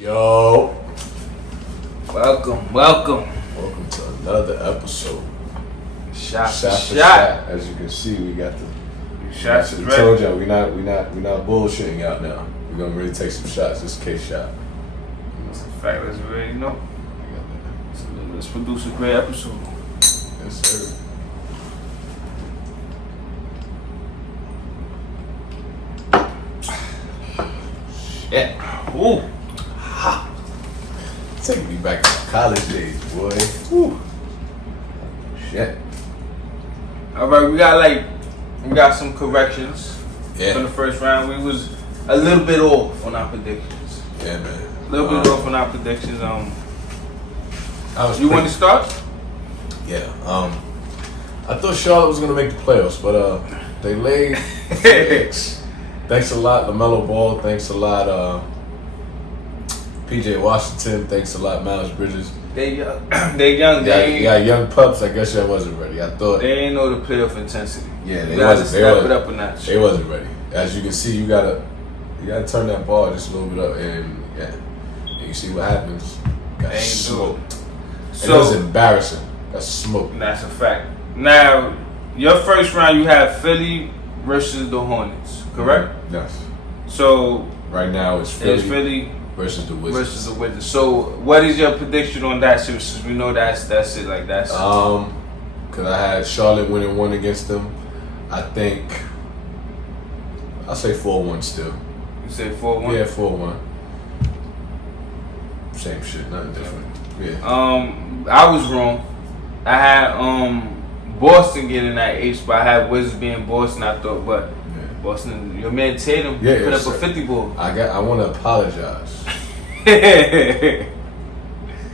Yo, Welcome. welcome to another episode. Shot for for shot. As you can see, we got the Shots is we ready. told y'all we not bullshitting out now. We're gonna really take some shots. Just in case shot. That's a fact. Let's already know. We got So let's produce a great episode. that. Yes, sir. Shit. Ooh. Take me back to my college days, boy. Woo. Shit. All right, we got some corrections from Yeah. the first round. We was a little bit off on our predictions. Yeah, man. A little bit off on our predictions. I was You want pretty- to start? Yeah. I thought Charlotte was gonna make the playoffs, but they laid eggs. Thanks a lot, LaMelo Ball. Thanks a lot, PJ Washington. Thanks a lot, Miles Bridges. They young. They young. You got young pups. I guess y'all wasn't ready. I thought. They ain't know the playoff intensity. Yeah, they You gotta wasn't. step it up a notch. They wasn't ready. As you can see, you gotta turn that ball just a little bit up, and yeah, you see what happens. Got They ain't smoked. So it was embarrassing. That's smoke. that's a fact. Now, your first round, you have Philly versus the Hornets, correct? Yes. So Right now it's it's Philly Philly versus the Wizards. versus the Wizards. So what is your prediction on that series? Since we know that's it. Like that's Cause I had Charlotte winning one against them. I think I'll say 4-1 still. you say 4-1. Yeah, 4-1. Same shit, nothing different. Yeah. I was wrong. I had Boston getting that 8th spot. I had Wizards being Boston. I thought, but Yeah. Boston, your man Tatum Yeah, put up sir. a 50 ball. I want to apologize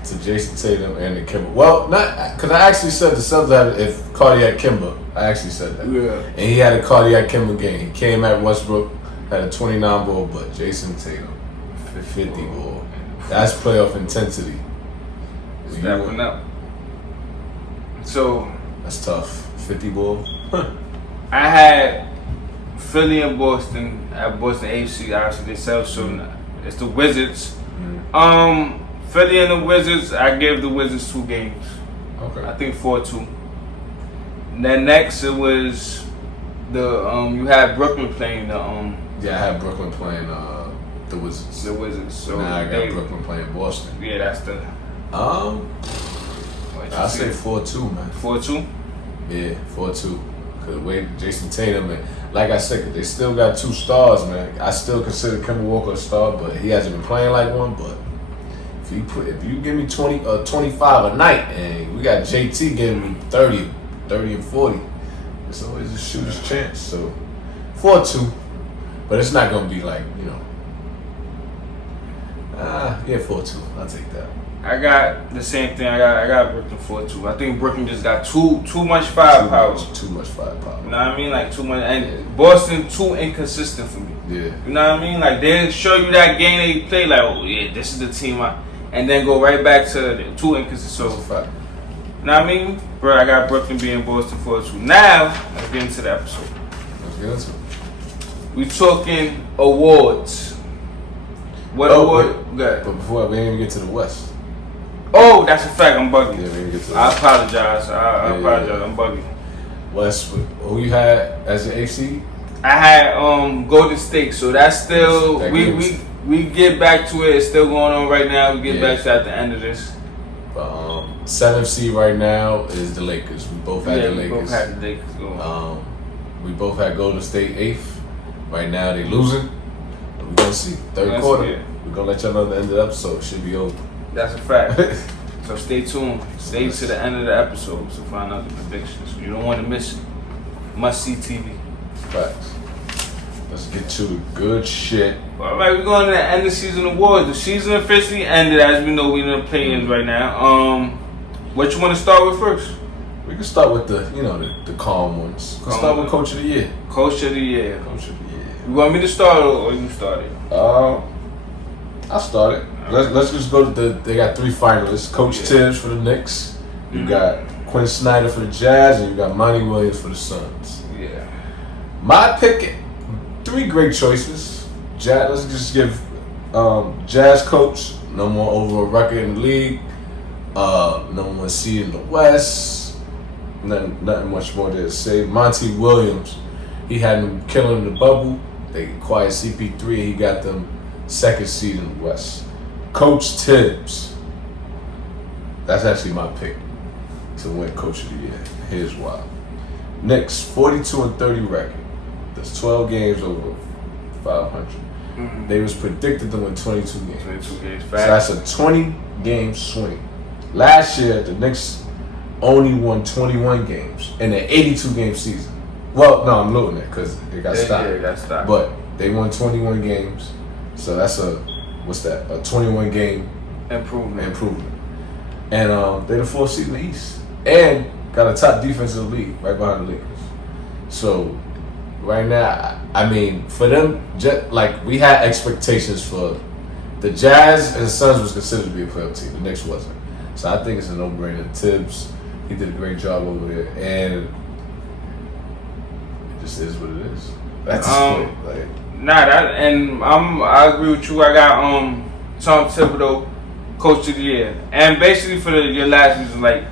to Jason Tatum and the Kimba. Well, not because I actually said the Suns had if cardiac Kimba. I actually said that. Yeah. And he had a cardiac Kimba game. He came at Westbrook, had a 29 ball, but Jason Tatum, 50 ball. That's playoff intensity. Stepping up. So That's tough. 50 ball. I had Philly and Boston at Boston AFC. Obviously, they sell soon. It's the Wizards. Philly and the Wizards. I gave the Wizards 2 games. I Okay. think 4-2. And then next it was the you had Brooklyn playing the Yeah, I had Brooklyn playing the Wizards. Wizards. So Now I got they- Brooklyn playing Boston. Yeah, that's the. I say 4-2, man. 4-2. Yeah, 4-2. Cause wait, Jason Tatum, and like I said, they still got 2 stars, man. I still consider Kemba Walker a star, but he hasn't been playing like one. But if you give me 25 a night, and we got JT giving me 30 and 40, it's always a shooter's chance. So 4-2, but it's not gonna be like yeah, 4-2. I'll take that. I got the same thing. I got Brooklyn 4-2. I think Brooklyn just got too much firepower. Too much firepower. You know what I mean? Like too much, and Boston too inconsistent for me. Yeah. You know what I mean? Like they show you that game they play, like, oh yeah, this is the team, and then go right back to the too inconsistent. That's a So, fact. you know what I mean? Bro, I got Brooklyn being Boston 4-2. Now let's get into the episode. Let's get into it. We talking awards. What award? Good. But before we didn't even get to the West. Oh, that's a fact. I'm bugging. Yeah, we didn't get to the I West. apologize. I Yeah, apologize. yeah. I'm bugging. West, who you had as your AC? I had Golden State, so that's still That we game's- we get back to it. It's still going on right now. We get Yeah. back to it at the end of this. 7th seed right now is the Lakers. We both had the we Lakers. both had the Lakers going. We both had Golden State 8th. Right now they losing. But we're gonna see. Third Let's quarter. see it. We're gonna let y'all know the end of the episode. Should be over. That's a fact. So stay tuned. Stay to the end of the episode to find out the predictions. You don't want to miss it. Must see TV. Facts. Let's get to the good shit. All right, we're going to the end of season awards. The season officially ended. As we know, we're in the play-ins right now. What you want to start with first? We can start with the calm ones. Let's start with Coach of the Year. Coach of the Year. Coach of the Year. You want me to start or you started? I started. Let's just go to they got 3 finalists. Coach Tibbs for the Knicks. You got Quinn Snyder for the Jazz, and you got Monty Williams for the Suns. Yeah. My pick, 3 great choices. Let's just give Jazz coach, number one overall record in the league, number one seed in the West. Nothing much more to say. Monty Williams, he had them killing the bubble. They acquired CP3. He got them second seed in the West. Coach Tibbs, that's actually my pick to win Coach of the Year. Here's why. Knicks 42-30 record. That's 12 games over 500. Mm-hmm. They was predicted to win 22 games. 22 games. So that's a 20-game swing. Last year, the Knicks only won 21 games in an 82-game season. Well, no, I'm looking at because it got stopped. Yeah, it got stopped. But they won 21 games. So that's a 21-game improvement. And they're the fourth seed in the East. And got a top defense in the league, right behind the Lakers. So right now, I mean, for them, we had expectations for the Jazz and Suns was considered to be a playoff team. The Knicks wasn't. So I think it's a no-brainer. Tibbs, he did a great job over there, and it just is what it is. That's I agree with you. I got Tom Thibodeau, Coach of the Year, and basically for your last season, like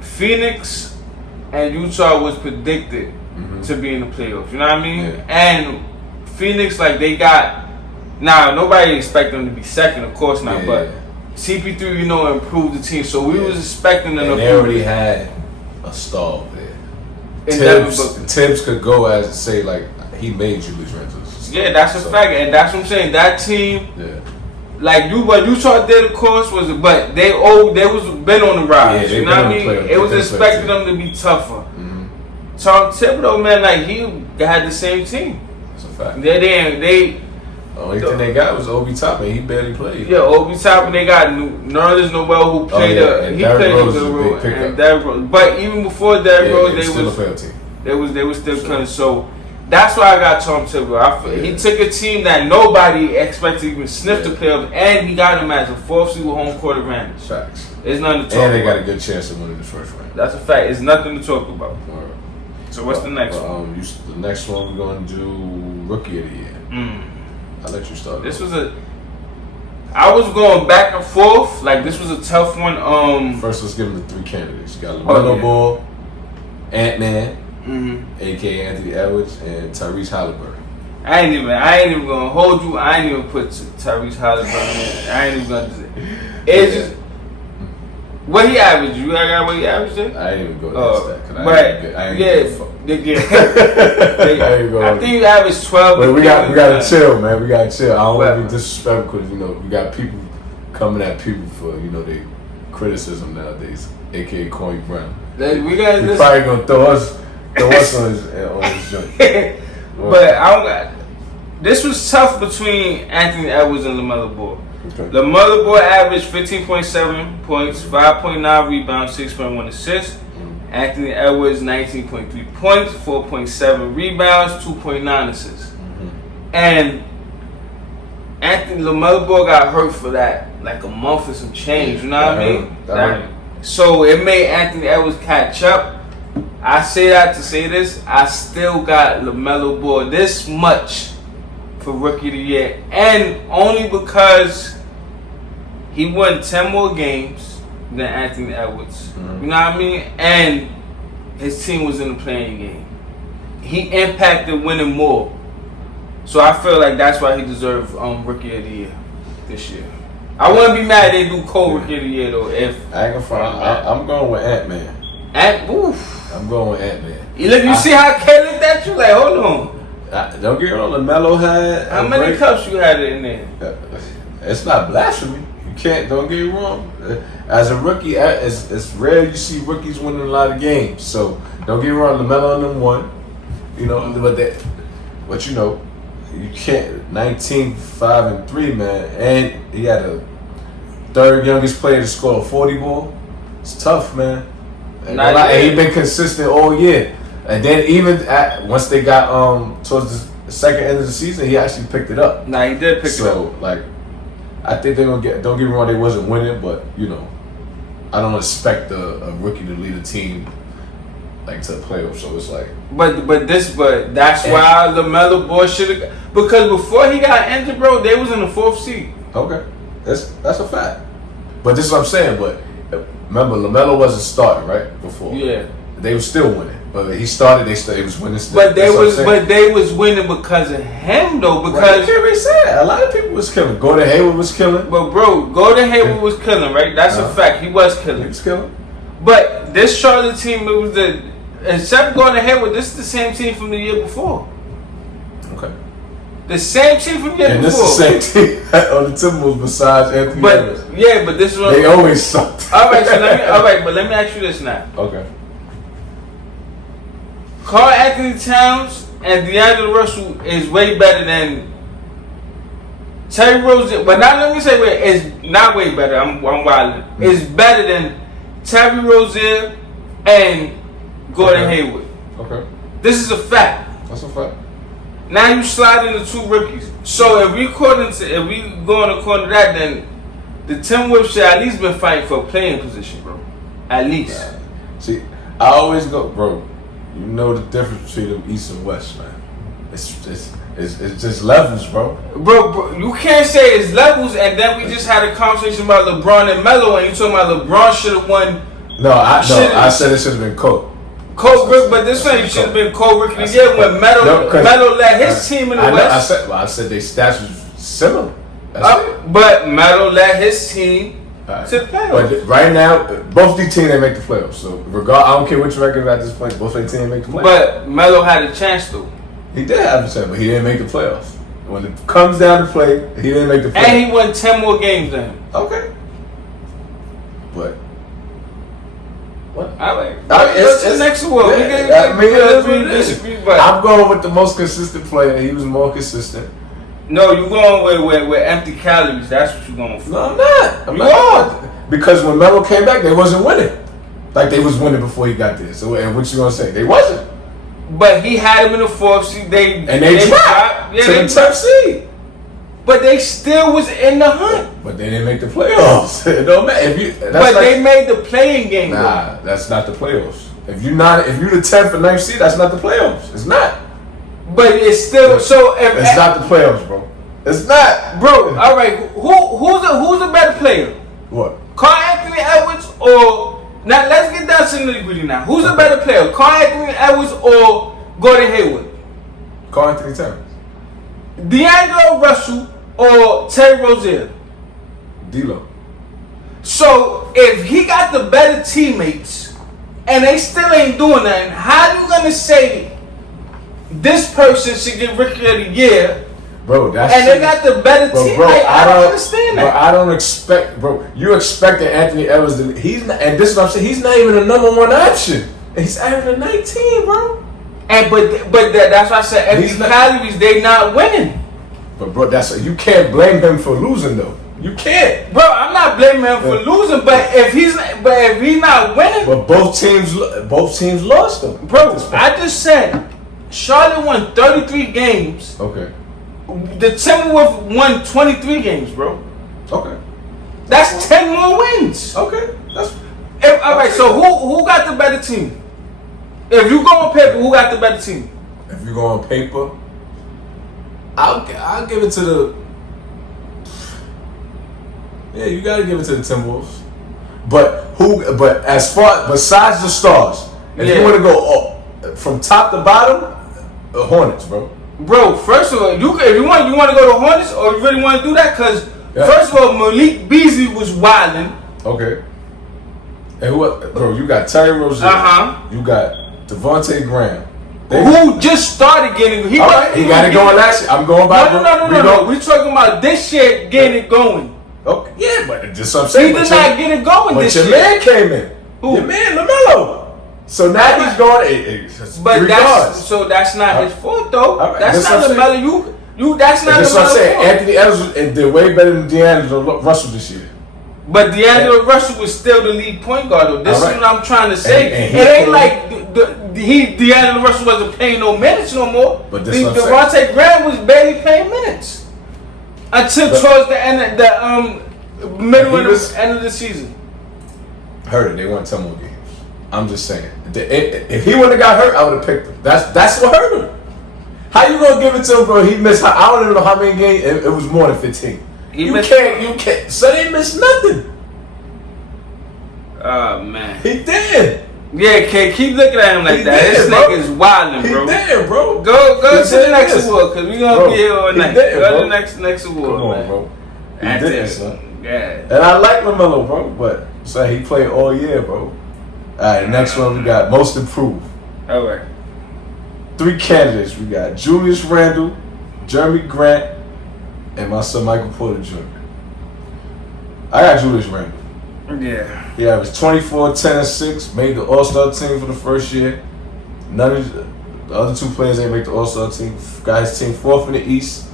Phoenix and Utah was predicted to be in the playoffs. You know what I mean? Yeah. And Phoenix, they got nobody expect them to be second, of course not, but CP3, improved the team, so we was expecting them to. They already had a star over there. Tibbs could go as say he made Julius Randle. Yeah, that's a fact, and that's what I'm saying. That team, what Utah did, of course, but they was been on the rise. Yeah, you know what I mean? It was expecting them to be tougher. Mm-hmm. Tom Thibodeau, man, he had the same team. That's a fact. They the only thing they got was Obi Toppin. He barely played. Yeah, Obi Toppin. They got Nerlens Noel who played. He played a good role. And Derrick Rose. But even before Derrick Rose, they still a playoff team. They was still killing. So that's why I got Tom Thibodeau. He took a team that nobody expected to even sniff the playoffs, and he got them as a fourth seed with home court advantage. Facts. It's nothing to talk about. And they got a good chance of winning the first round. That's a fact. It's nothing to talk about. All right. So what's the next one? The next one we're going to do Rookie of the Year. I'll let you start. I was going back and forth. This was a tough one. First, let's give them the three candidates. You got LaMelo Ball, Ant-Man, a.k.a. Anthony Edwards, and Tyrese Halliburton. I ain't even gonna hold you. I ain't even put Tyrese Halliburton in. I ain't even gonna do it. It's just what he averaged. You got what he averaged? I ain't even go that. I think you averaged 12. But we gotta chill, man. We gotta chill. I don't want to be disrespectful because we got people coming at people for their criticism nowadays, aka Corey Brown. He's probably gonna throw us on his joint. But this was tough between Anthony Edwards and LaMelo Ball. Okay. LaMelo Ball averaged 15.7 points, 5.9 rebounds, 6.1 assists. Anthony Edwards 19.3 points, 4.7 rebounds, 2.9 assists. And LaMelo Ball got hurt for that a month or some change. You know what I mean? So it made Anthony Edwards catch up. I say that to say this. I still got LaMelo Ball this much for Rookie of the Year, and only because he won 10 more games than Anthony Edwards. You know what I mean? And his team was in the playing game. He impacted winning more. So I feel like that's why he deserved Rookie of the Year this year. I wouldn't be mad if they do Rookie of the Year though. If I ain't gonna front, I'm going with Ant-Man. I'm going with Ant-Man. You see how K looked at you? Hold on. Don't get me wrong, LaMelo had. How many cups you had in there? It's not blasphemy. You can't. Don't get me wrong. As a rookie, it's rare you see rookies winning a lot of games. So don't get me wrong. LaMelo and them won. But you can't. 19, 5, and 3, man, and he had a third youngest player to score a 40 ball. It's tough, man. And he been consistent all year. And then even once they got towards the second end of the season, he actually picked it up. He did pick it up. So I think they're gonna get. Don't get me wrong, they wasn't winning, but I don't expect a rookie to lead a team like to the playoffs. So it's like, but that's why LaMelo Ball should have, because before he got injured, bro, they was in the 4th seed. okay, that's a fact. But this is what I'm saying. But remember, LaMelo wasn't starting right before. Yeah, they were still winning. But he started. They was winning still. But they was winning because of him though. Because right, can't really say that. A lot of people was killing. Gordon Hayward was killing. But bro, Gordon Hayward was killing, right? That's a fact. He was killing. He was killing. But this Charlotte team, it was except Gordon Hayward, this is the same team from the year before. Okay. The same team from the year and before. And this is the same team on the Timberwolves besides Anthony Davis. Yeah, but this is what they always sucked. Alright, but let me ask you this now. Okay. Karl Anthony Towns and D'Angelo Russell is way better than Terry Rozier. But now let me say it's not way better. I'm wilding. It's better than Terry Rozier and Gordon Hayward. Okay. This is a fact. That's a fact. Now you slide into 2 rookies. So if we going according to that, then the Timberwolves should at least been fighting for a playing position, bro. At least. See, I always go, bro. You know the difference between the East and West, man. It's just levels, bro. Bro, you can't say it's levels, and then we just had a conversation about LeBron and Melo, and you talking about LeBron should have won. No, I said it should have been Kobe. But this one should have been Kobe Rookie of the Year when Melo led his team in the West. I said their stats was similar. But Melo led his team to the playoffs. But right now, both these teams they make the playoffs. So I don't care which record at this point, both their teams make the playoffs. But Melo had a chance though. He did have a chance, but he didn't make the playoffs. When it comes down to play, he didn't make the playoffs. And he won 10 more games than him. Okay. But what? It's the next award. I'm going with the most consistent player. He was more consistent. No, you're going with empty calories. That's what you're going for. No, I'm not. I'm not. Because when Melo came back, they wasn't winning. Like they was winning before he got there. So, and what you gonna say? They wasn't. But he had him in the 4th seed. They dropped to the 10th seed. But they still was in the hunt. But they didn't make the playoffs. It don't matter. They made the playing game. Nah, that's not the playoffs. If you're the 10th or 9th seed, that's not the playoffs. It's not. But it's still it's not the playoffs, bro. It's not, bro. All right, who's a better player? What? Karl Anthony Edwards or now? Let's get down to the nitty-gritty now. Who's a better player, Karl Anthony Edwards or Gordon Hayward? Karl Anthony Towns. D'Angelo Russell or Terry Rozier? D'Lo. So if he got the better teammates and they still ain't doing nothing, how you gonna say this person should get Rookie of the Year? Bro, they got the better team. Bro, I don't understand that. Bro, I don't expect, bro. You expecting Anthony Edwards to? He's not, and this is what I'm saying. He's not even a number 1 option. He's averaging 19, bro. But that's why I said empty calories. They not winning. But bro, you can't blame him for losing though. You can't, bro. I'm not blaming him for losing, but if he's not winning, but both teams lost them, bro. I just said Charlotte won 33 games. Okay. The Timberwolves won 23 games, bro. Okay. That's 10 more wins. Okay. All right. So who got the better team? If you go on paper, who got the better team? If you go on paper, I'll give it to the. Yeah, you gotta give it to the Timberwolves. But as far besides the stars, if you want to go from top to bottom, the Hornets, bro. Bro, first of all, if you want to go to Hornets, or you really want to do that, because first of all, Malik Beasley was wilding. Okay. And bro? You got Terry Rozier. You got Devontae Graham. Who just started getting? He got it going last year. I'm going by. No. We're talking about this year getting it going. Okay. Yeah, but just what I'm saying. He did not get it going this year. But your man came in. Who? Your man LaMelo. So now he's going. But that's not his fault though. Right. That's not LaMelo. That's not that's what I'm saying. Anthony Edwards did way better than D'Angelo Russell this year. But D'Angelo Russell was still the lead point guard though. This is what I'm trying to say. It ain't like D'Angelo Russell wasn't playing no minutes no more. But this what I'm Devontae Graham was barely playing minutes until towards the end of the middle and the end of the season. Heard it. They won 10 more games. I'm just saying. If he wouldn't have got hurt, I would have picked him. That's what hurt him. How you gonna give it to him, bro? He missed. I don't even know how many games. It was more than 15. You can't. So they missed nothing. Oh man. He did. Yeah, K, keep looking at him like that. This nigga's wildin', bro. He did, bro. Go to the next award, cause we gonna be here all night. Go to the next award, Come on, man. bro. He That's did, it, son. Yeah. And I like LaMelo, bro, but so he played all year, bro. All right, next one we got most improved. All right. 3 candidates. We got Julius Randle, Jeremy Grant, and my son Michael Porter Jr. I got Julius Randle. Yeah. He averaged 24, 10, and 6. Made the All-Star team for the first year. None of the other 2 players ain't make the All-Star team. Got his team 4th in the East.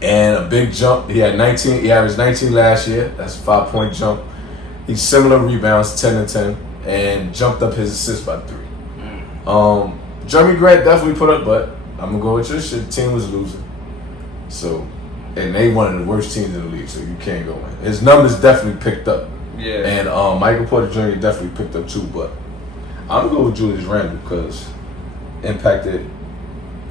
And a big jump. He had 19. He averaged 19 last year. That's a 5-point jump. He's similar rebounds, 10 and 10, and jumped up his assists by 3. Jeremy Grant definitely put up, but I'm gonna go with your shit. The team was losing, so and they one of the worst teams in the league, so you can't go in. His numbers definitely picked up. Yeah. And Michael Porter Jr. definitely picked up too, but I'm gonna go with Julius Randle because impacted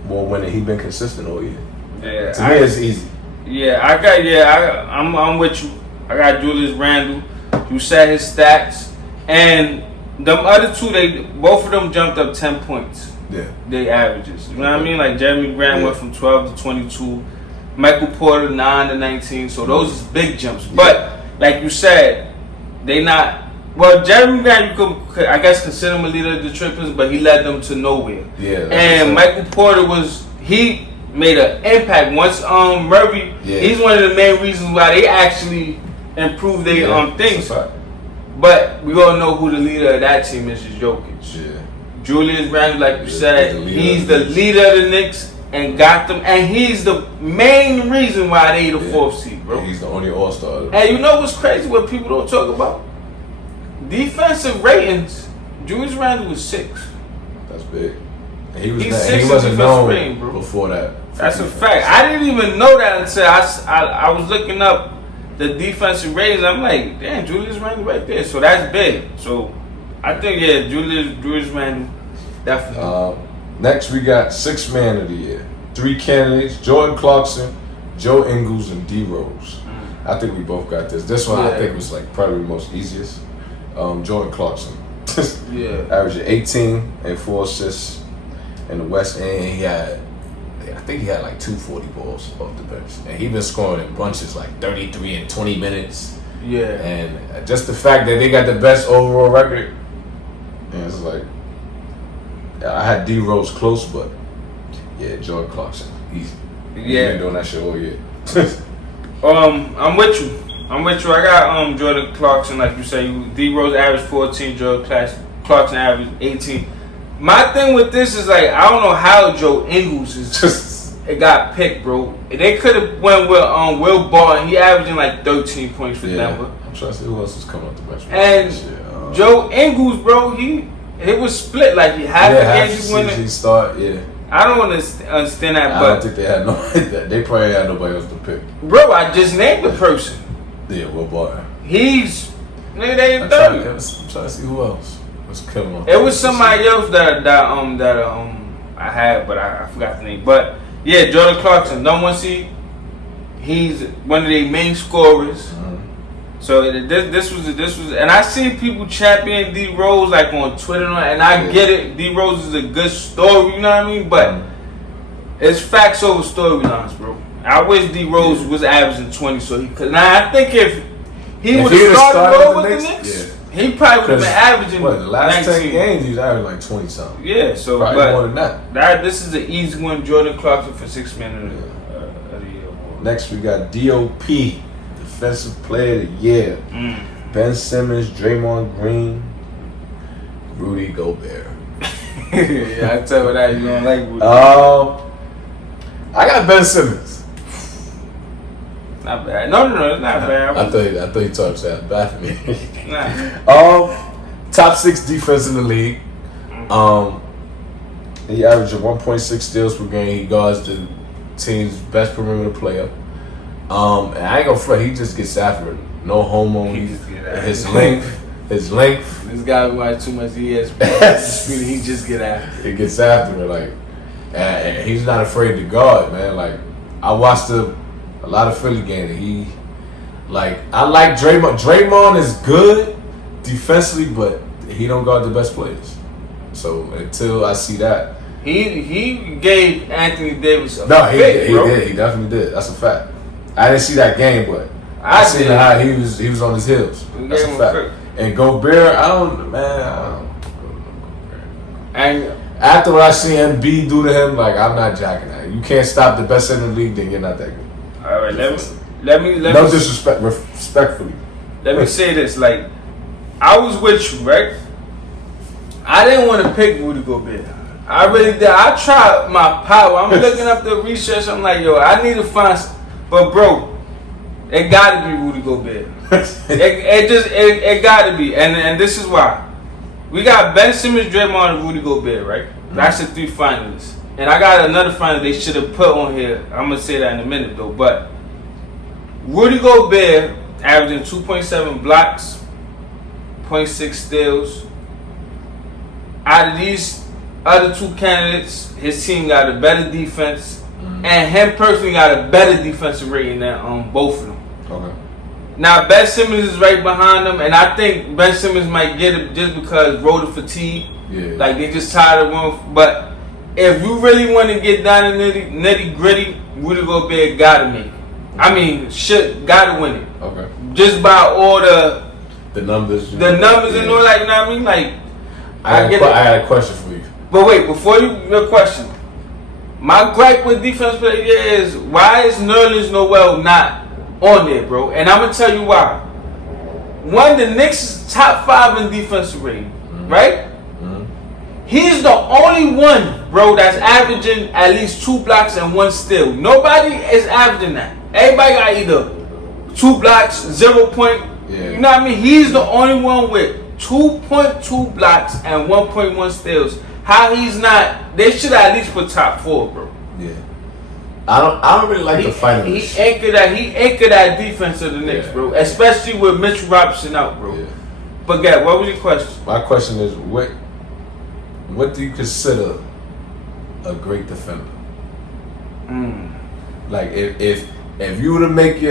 more winning. He been consistent all year. Yeah. To me, it's easy. Yeah, I'm with you. I got Julius Randle. You said his stats, and them other 2, both of them jumped up 10 points. Yeah. They averages. You know what I mean? Like Jeremy Grant went from 12 to 22. Michael Porter 9 to 19. So those is big jumps. But like you said, they not. Well, Jeremy Grant, you could I guess consider him a leader of the Trippers, but he led them to nowhere. Yeah. And Michael Porter he made an impact once. Murray, he's one of the main reasons why they actually improved their things. But we all know who the leader of that team is Jokic. Yeah. Julius Randle, like you said, he's the leader of the Knicks and got them, and he's the main reason why they the 4th seed, bro. Yeah, he's the only All-Star. And you know what's crazy? What people don't talk about? Defensive ratings. Julius Randle was 6. That's big. And he He's wasn't known rating, bro. before that. That's a fact. I didn't even know that until I was looking up the defensive ratings. I'm like, damn, Julius Randle right there. So that's big. So I think Julius Randle definitely. Next we got 6th man of the year. 3 candidates: Jordan Clarkson, Joe Ingles, and D Rose. I think we both got this. This one I think was like probably the most easiest. Jordan Clarkson. Averaging 18 and 4 assists in the West End. I think he had like 240 balls off the bench, and he been scoring in bunches like 33 in 20 minutes. Yeah, and just the fact that they got the best overall record, and it's like I had D Rose close, but yeah, Jordan Clarkson, he's been doing that shit all year. I'm with you. I got Jordan Clarkson, like you say. D Rose averaged 14, Jordan Clarkson averaged 18. My thing with this is like I don't know how Joe Ingles it got picked, bro. They could have went with Will Barton. He averaging like 13 points for Denver. I'm trying to see who else is coming up the bench. And Joe Ingles, bro, it was split. Like half the games he winning. He start, I don't understand that, I don't think they had they probably had nobody else to pick. Bro, I just named the person. Yeah, Will Barton. He's they I'm 30. trying to see who else was coming up. It was somebody else that I had, but I forgot the name. But yeah, Jordan Clarkson, number 1 seed. He's one of their main scorers. So this was, and I seen people champion D Rose like on Twitter, and I get it. D Rose is a good story, you know what I mean? But it's facts over storylines, bro. I wish D Rose was averaging 20, so he could. Now I think if he would have started over with the Knicks, he probably would have been averaging. What, the last 19. 10 games, he was averaging like 20 something. Yeah, so probably but more than that. This is an easy one. Jordan Clarkson for 6th man of the year. Next we got DOP. Defensive Player of the Year. Ben Simmons, Draymond Green, Rudy Gobert. Yeah, I tell you that you don't like Rudy. I got Ben Simmons. Not bad. No, it's not bad. I thought you talked that bad for me. Nah. Top 6 defense in the league. He averaged 1.6 steals per game. He guards the team's best perimeter player. And I ain't gonna front. He just gets after it. No homo. His length, his length. This guy watch too much ESPN. He just get after. He gets after it, like, and he's not afraid to guard, man. Like, I watched a lot of Philly games. And he, like, I like Draymond. Draymond is good defensively, but he don't guard the best players. So until I see that, he gave Anthony Davis a no, he fit, bro. did. He definitely did. That's a fact. I didn't see that game, but I seen did. how he was on his heels. That's a fact. And Gobert, I don't. And after what I seen Embiid do to him, like, I'm not jacking that. You can't stop the best in the league, then you're not that good. all right, let me No disrespect, respectfully. Let me say this, like, I was with you, right? I didn't want to pick Rudy Gobert. I really did. I tried my power. I'm looking up the research. I'm like, yo, I need to find. But bro, it got to be Rudy Gobert. it got to be, and this is why. We got Ben Simmons, Draymond, and Rudy Gobert, right? That's the 3 finalists. And I got another finalist they should have put on here. I'm gonna say that in a minute though. But Rudy Gobert averaging 2.7 blocks, 0.6 steals. Out of these other 2 candidates, his team got a better defense, and him personally got a better defensive rating than both of them. Okay. Now Ben Simmons is right behind them, and I think Ben Simmons might get it just because rotor fatigue. Yeah. Like they just tired of one. But if you really want to get down to nitty gritty, Rudy Gobert gotta make it. I mean, gotta win it. Okay. Just by all the numbers. and all, like, you know what I mean? Like, I got a question for you. But wait, before your question, my gripe with defense player is why is Nerlens Noel not on there, bro? And I'm gonna tell you why. One, the Knicks is top 5 in defensive rating, right? He's the only one, bro, that's averaging at least 2 blocks and 1 steal. Nobody is averaging that. Everybody got either 2 blocks, 0 point. Yeah. You know what I mean? He's the only one with 2.2 blocks and 1.1 steals. How he's not? They should at least put top 4, bro. Yeah. I don't really like the finalists. He anchored that defense of the Knicks, bro. Especially with Mitchell Robinson out, bro. Yeah. But what was your question? My question is what do you consider a great defender? Like if you were to make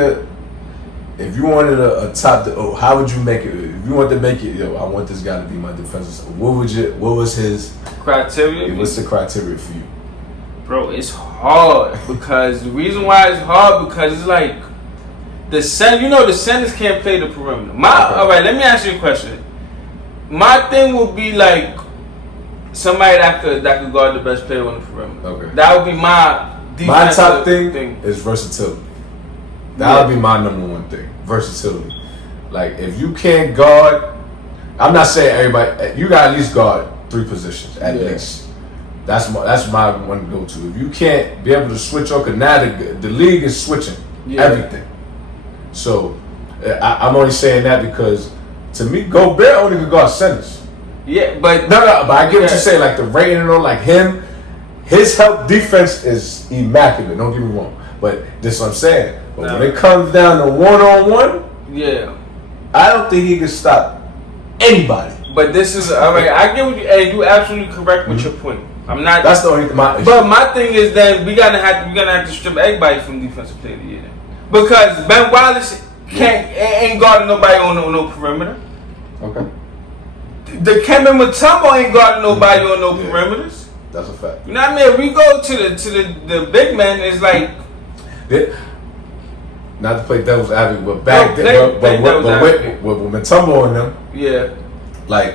if you wanted a top, how would you make it? If you wanted to make it, I want this guy to be my defensive. What was his criteria? What's the criteria for you? Bro, it's hard because the reason why it's hard because it's like the centers can't play the perimeter. All right, let me ask you a question. My thing would be like somebody that could guard the best player on the perimeter. Okay, that would be my defensive my top thing is versatility. That would be my number one thing, versatility. Like, if you can't guard, I'm not saying everybody, you got to at least guard 3 positions, at least. That's my one go-to. If you can't be able to switch on, because now the league is switching everything. So, I'm only saying that because, to me, Gobert only could guard centers. Yeah, but... No, but I get what you're saying, like the rating and all, like him, his help defense is immaculate, don't get me wrong. But this is what I'm saying. But when it comes down to one-on-one, I don't think he can stop anybody. But this is alright. I get what you, and you absolutely correct with your point. I'm not. That's the only thing. But my thing is that we're gonna have to strip everybody from defensive player of the year, because Ben Wallace ain't guarding nobody on no perimeter. Okay. The Kemba Mutombo ain't guarding nobody on no perimeters. That's a fact. You know what I mean? If we go to the big man, it's like. Not to play devil's advocate, but back then, with Mutombo on them, like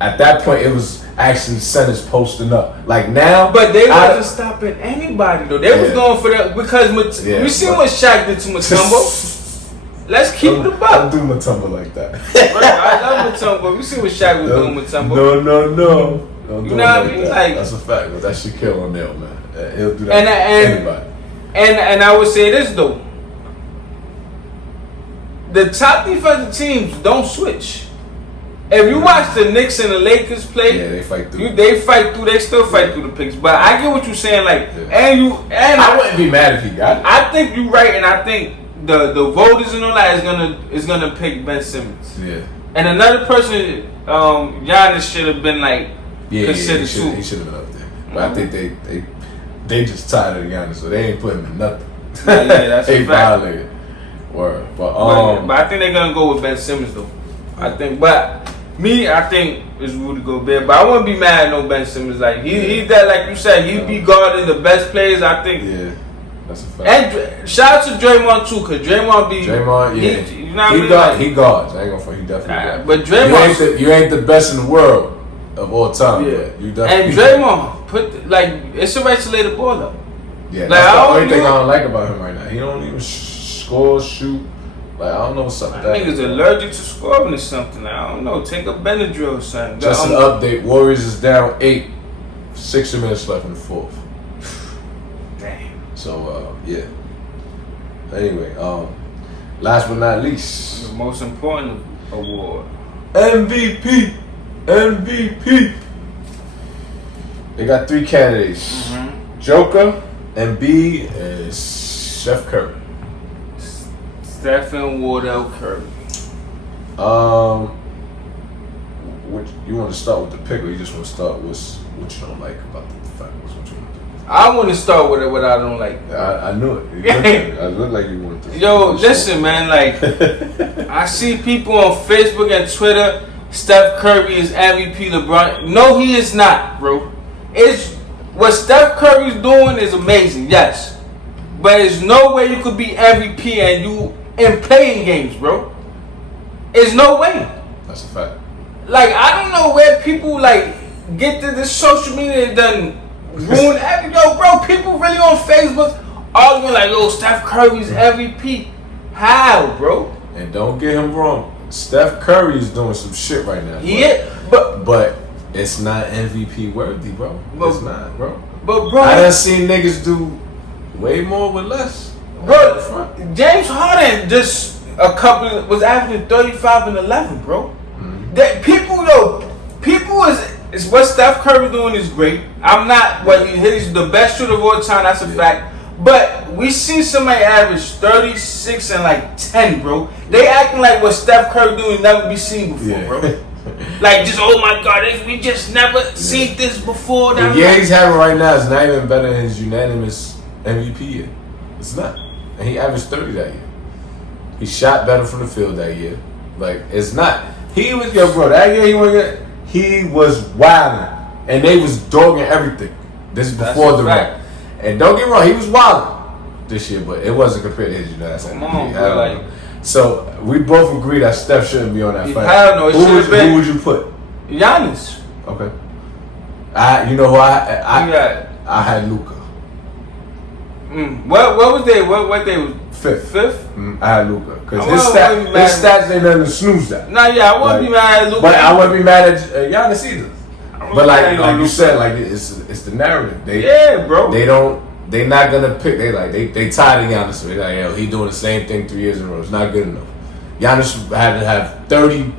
at that point it was actually centers posting up. Like now, but they wasn't stopping anybody though. They was going for that because we seen what Shaq did to Mutombo. Let's keep it above. Don't do Mutombo like that. Right, I love Mutombo. We see what Shaq was doing with Mutombo. No. Don't do what I mean? Like, that's a fact. But that should kill on there, man. He'll do that to anybody. And I would say this though. The top defensive teams don't switch. If you watch the Knicks and the Lakers play, they fight through. They still fight through the picks. But I get what you're saying, like, and I wouldn't be mad if he got it. I think you're right, and I think the voters and all that is gonna pick Ben Simmons. Yeah. And another person, Giannis should have been like considered too. He should have been up there. But I think they just tired of Giannis, so they ain't put him in nothing. Yeah, that's they a fact. violated. Word. But I think they're gonna go with Ben Simmons though. I think it's Rudy Gobert. But I wouldn't be mad at no Ben Simmons. Like he's that, like you said, he be guarding the best players. I think. Yeah, that's a fact. And shout out to Draymond too, cause Draymond, yeah, you know what I mean? He guards. I ain't gonna front. He definitely guards. But Draymond, you ain't the best in the world of all time. Yeah. But you definitely. And Draymond it's alright to lay the ball up. Yeah, like, that's the only thing I don't like about him right now. He don't even score, shoot. Like, I don't know what's up with that. Niggas allergic to scoring or something. Like, I don't know. Take a Benadryl or something. Just an update. Warriors is down 8. 60 minutes left in the fourth. Damn. So, yeah. Anyway, last but not least. The most important award. MVP. They got 3 candidates. Mm-hmm. Joker, Embiid, and Steph Curry. Stephen Wardell Curry. What you want to start with the pick, or you just want to start with what you don't like about the finals? What you want to do? I want to start with what I don't like. I knew it. I looked like you wanted to. Yo, listen, man. Like, I see people on Facebook and Twitter. Steph Curry is MVP. LeBron. No, he is not, bro. It's what Steph Curry's doing is amazing. Yes, but there's no way you could be MVP and you in playing games, bro. There's no way. That's a fact. Like, I don't know where people like get to this social media and done ruin every bro. People really on Facebook arguing like, yo, Steph Curry's MVP. How, bro? And don't get him wrong. Steph Curry is doing some shit right now. Yeah, but it's not MVP worthy, bro. It's not, bro. But bro, I done seen niggas do way more with less. Bro, James Harden just was averaging 35 and 11, bro. Mm-hmm. That people is what Steph Curry doing is great. I'm not he's the best shooter of all time. That's a fact. But we see somebody average 36 and like 10, bro. They acting like what Steph Curry doing never be seen before, bro. Like, just, oh my God, we just never seen this before. The year he's having right now is not even better than his unanimous MVP year. It's not. And he averaged 30 that year. He shot better from the field that year. Like, it's not. He was, that year he was wilding. And they was dogging everything. This is before the run. And don't get me wrong, he was wilding this year, but it wasn't compared to his unanimous MVP. Come on, bro, like, so we both agree that Steph shouldn't be on that fight. Hell no, Who would you put? Giannis. Okay. You know who I had Luka. What was they? What they was fifth? I had Luka because his stats ain't nothing to snooze at. Nah, yeah, I wouldn't be mad at Luka, but I wouldn't be mad at Giannis either. But like you said, like it's the narrative. Bro. They not gonna pick. They tired of Giannis. So they like, yo, he doing the same thing 3 years in a row. It's not good enough. Giannis had to have 30,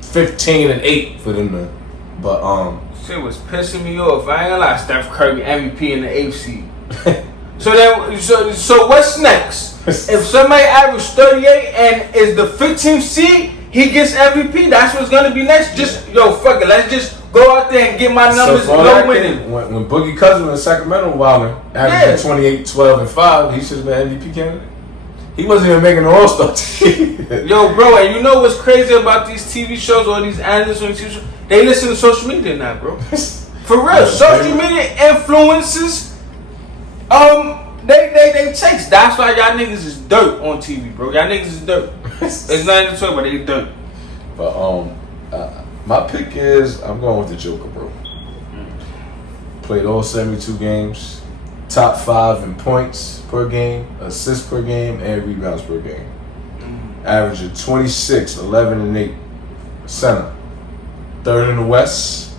15, and 8 for them to. But shit was pissing me off. I ain't gonna lie. Steph Curry MVP in the AFC. So what's next? If somebody averaged 38 and is the 15th seed, he gets MVP. That's what's gonna be next. Fuck it. Let's just go out there and get my numbers. No winning. When Boogie Cousins was in Sacramento wilding, averaging 28, 12, and 5, he should have been MVP candidate. He wasn't even making an All-Star team. Yo, bro, and you know what's crazy about these TV shows or these analysts on these TV shows? They listen to social media now, bro. For real, social media influences. They takes. That's why y'all niggas is dirt on TV, bro. Y'all niggas is dirt. It's nothing to talk about. They dirt. But my pick is I'm going with the Joker, bro. Played all 72 games, top 5 in points per game, assists per game, and rebounds per game. Averaging 26, 11, and 8. Center, 3rd in the West.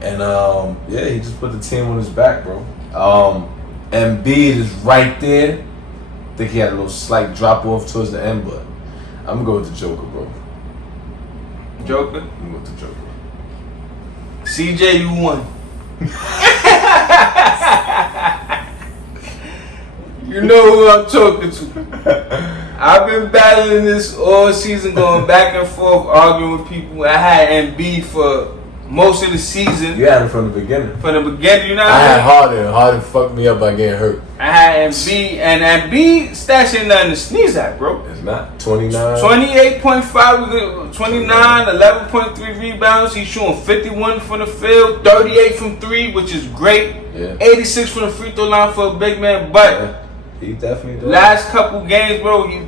And he just put the team on his back, bro. Embiid is right there. I think he had a little slight drop off towards the end, but I'm gonna go with the Joker, bro. Joker? I'm going with the Joker. CJ, you won. You know who I'm talking to. I I've been battling this all season, going back and forth, arguing with people. I had Embiid for most of the season. You had him from the beginning. From the beginning, you know what I I had mean? Harden. Harden fucked me up by getting hurt. I had Embiid, and Embiid stats ain't nothing to sneeze at, bro. It's not 29. 28.5, 29, 11.3 rebounds. He's shooting 51 from the field, 38 from 3, which is great. Yeah. 86 from the free throw line for a big man. But Yeah. He definitely did. last couple games, bro, he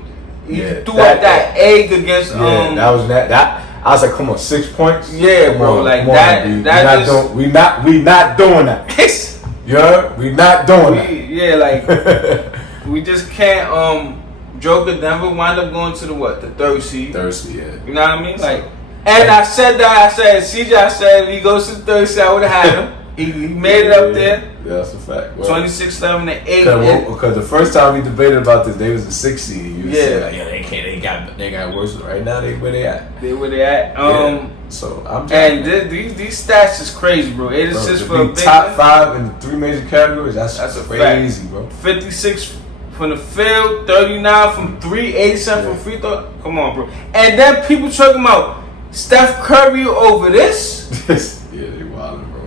Yeah, threw up that egg against that was that. I was like, come on, 6 points. Yeah, Come bro, on, like come on, that. B. That just we not doing that. You heard? We not doing that. yeah, like we just can't. Joker Denver wind up going to the third seed. Third seed, yeah. You know what I mean? Like, and I said that. I said CJ. I said he goes to the third seed. I would have had him. He made it up there. Yeah, that's a fact. 26, 11, and 8. Because the first time we debated about this, they was the 6th seed. You Yeah. said, like, yeah, they can't. They got worse. Right now, they where they at. They where they at. Yeah. So I'm. And these stats is crazy, bro. 8 bro, assists to for a be big top man. 5 in the 3 major categories. That's a crazy, fact. bro. 56 from the field, 39 from 3, 87 from free throw. Come on, bro. And then people talking about Steph Curry over this. Yeah, they wildin', bro.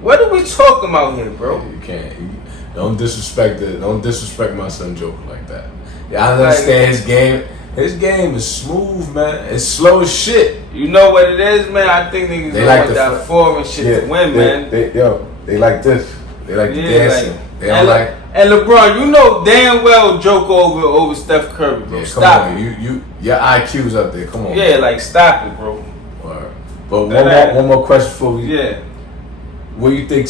What are we talking about here, bro? Yeah, you can't. Don't disrespect it. Don't disrespect my son Joker like that. Yeah, I understand his game. His game is smooth, man. It's slow as shit. You know what it is, man? I think niggas They don't like want the that form and shit to win, man. They like this. They like the dancing. Like, They don't like. And LeBron, you know damn well Joker over Steph Curry, bro. Yeah, Stop come on. it. Your IQ's up there. Come on. Yeah, like stop it, bro. Word. But one more question for we. Yeah. What do you think?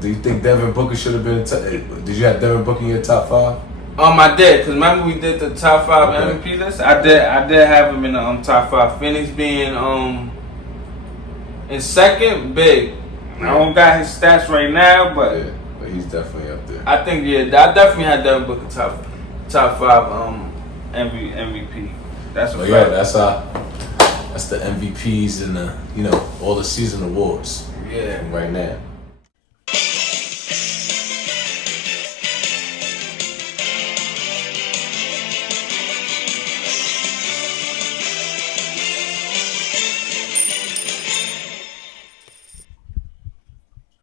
Do you think Devin Booker should have been? Did you have Devin Booker in your top 5? I did, because remember we did the top 5 Okay. MVP list? I did have him in the top 5. Phoenix being in second, big. I don't got his stats right now, but Yeah, but he's definitely up there. I think I definitely had Devin Booker top 5 MVP. That's a But fact. yeah, that's the MVPs and the all the season awards Yeah. right now.